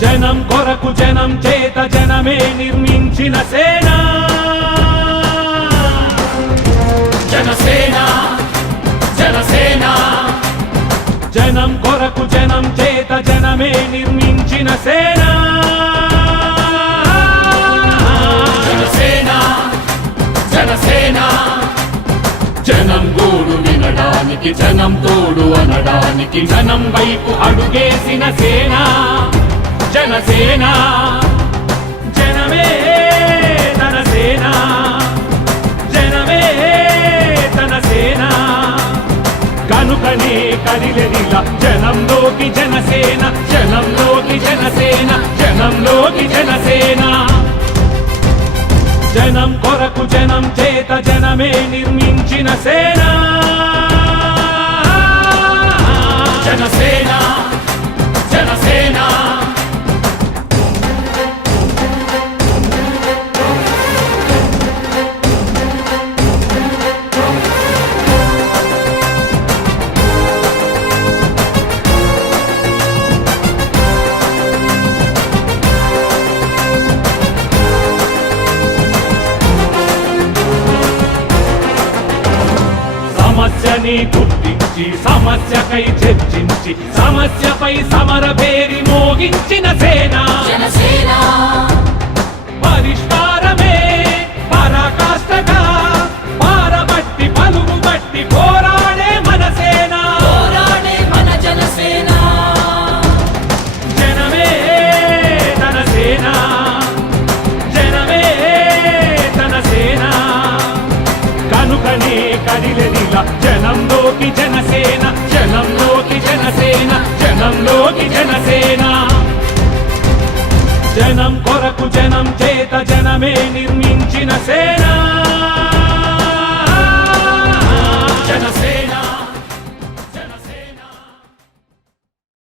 జనం కొరకు జనం చేత జనమే నిర్మించిన సేన జనసేన జనసేన జనం కొరకు జనం చేత జనమే నిర్మించిన సేన జనసేన జనసేన జనం గోడు వినడానికి జనం తోడు అనడానికి జనం వైపు అడుగేసిన సేన జనసేన జనమే తన సేన జనమే తన సేన కనుకనే కదిలెదిలా జనంలోకి జనసేన జనంలోకి జనసేన జనంలోకి జనసేన జనం కొరకు జనం చేత జనమే నిర్మించిన సేన జనసేన జనసేన సమస్యని గుర్తించి సమస్యకై చర్చించి సమస్యపై సమర పేరి మోగించిన సేన జనసేన పరిష్కారమే పరాకాష్ఠగా పారబట్టి పలుగు బట్టి పోరాడే మన సేన పోరాడే మన జనసేన జనమే తన సేన జనమే తన సేన కనుకనే కదిలెదిలా జనంలోకి జనసేన జనంలోకి జనసేన జనంలోకి జనసేన జనం కొరకు జనం చేత జనమే నిర్మించిన సేన